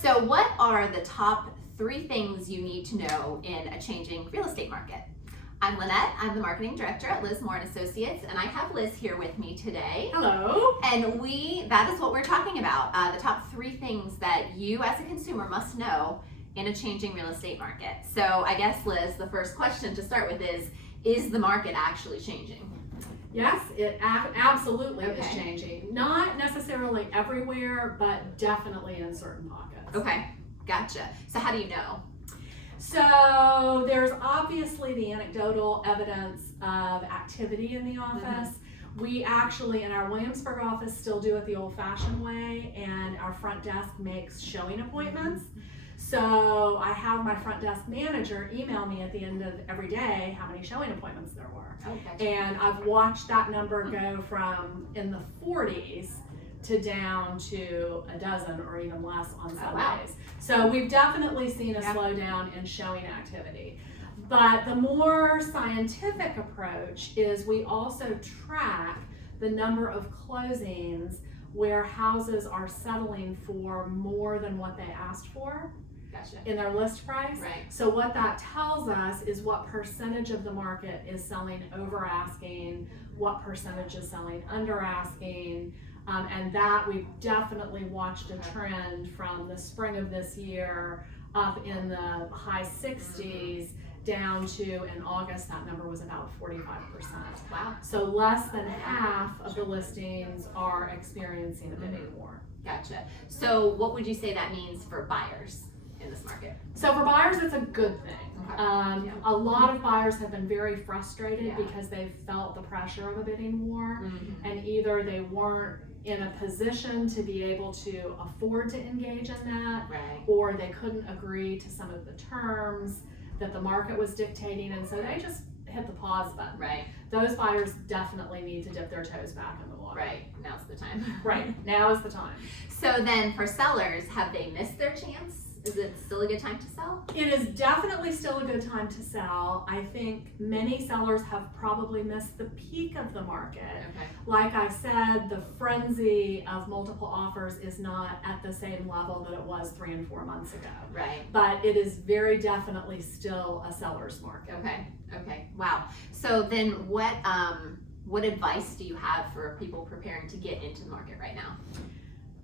So what are the top 3 things you need to know in a changing real estate market? I'm Lynette, I'm the marketing director at Liz Moore & Associates, and I have Liz here with me today. Hello. And that is what we're talking about, the top 3 things that you as a consumer must know in a changing real estate market. So I guess, Liz, the first question to start with is the market actually changing? Yes, it absolutely is Okay. changing. Not necessarily everywhere, but definitely in certain pockets. Okay, gotcha. So how do you know? So there's obviously the anecdotal evidence of activity in the office. We actually, in our Williamsburg office, still do it the old-fashioned way, and our front desk makes showing appointments. So I have my front desk manager email me at the end of every day how many showing appointments there were. Okay. And I've watched that number go from in the 40s to down to a dozen or even less on some wow. days. So we've definitely seen a slowdown in showing activity. But the more scientific approach is we also track the number of closings where houses are settling for more than what they asked for Gotcha. in their list price. Right. So what that tells us is what percentage of the market is selling over asking, what percentage is selling under asking, and that we've definitely watched a trend from the spring of this year up in the high 60s down to, in August, that number was about 45%. Wow. So less than half of the listings are experiencing a bidding war. Gotcha. So what would you say that means for buyers in this market? So for buyers, it's a good thing. Okay. A lot of buyers have been very frustrated Yeah. because they've felt the pressure of a bidding war, Mm-hmm. and either they weren't in a position to be able to afford to engage in that, Right. or they couldn't agree to some of the terms that the market was dictating, and so they just hit the pause button. Right. Those buyers definitely need to dip their toes back in the water. Right. Now's the time. Right. Now is the time. So then for sellers, have they missed their chance? Is it still a good time to sell? It is definitely still a good time to sell. I think many sellers have probably missed the peak of the market. Okay. Like I said, the frenzy of multiple offers is not at the same level that it was 3 and 4 months ago. Right. But it is very definitely still a seller's market. Okay. Okay. Wow. So then what advice do you have for people preparing to get into the market right now?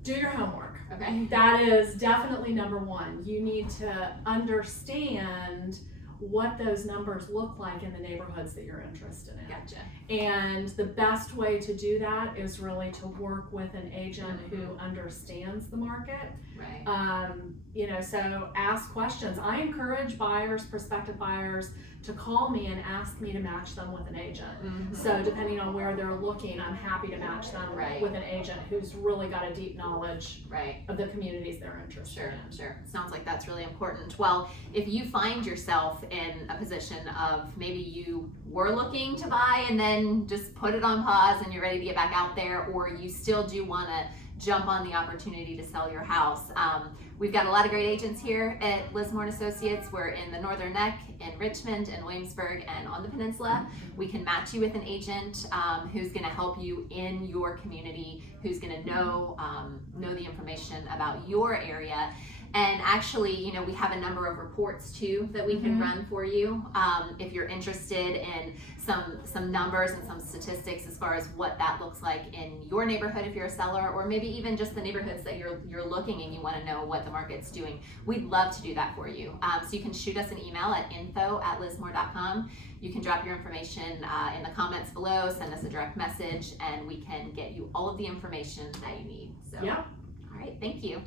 Do your homework. Okay. That is definitely number one. You need to understand what those numbers look like in the neighborhoods that you're interested in. Gotcha. And the best way to do that is really to work with an agent who understands the market. Right. So ask questions. I encourage buyers, prospective buyers, to call me and ask me to match them with an agent. Mm-hmm. So depending on where they're looking, I'm happy to match them Right. with an agent who's really got a deep knowledge Right. of the communities they're interested Sure, in. sure. Sounds like that's really important. Well, if you find yourself in a position of maybe you were looking to buy and then just put it on pause and you're ready to get back out there, or you still do want to jump on the opportunity to sell your house, we've got a lot of great agents here at Liz Moore & Associates. We're in the Northern Neck, in Richmond, and Williamsburg, and on the peninsula. We can match you with an agent who's going to help you in your community, who's going to know the information about your area. And actually, we have a number of reports too that we can run for you if you're interested in some numbers and some statistics as far as what that looks like in your neighborhood if you're a seller, or maybe even just the neighborhoods that you're looking and you want to know what the market's doing. We'd love to do that for you. So you can shoot us an email at info@lizmore.com. You can drop your information in the comments below, send us a direct message, and we can get you all of the information that you need. So, Yep. all right, thank you.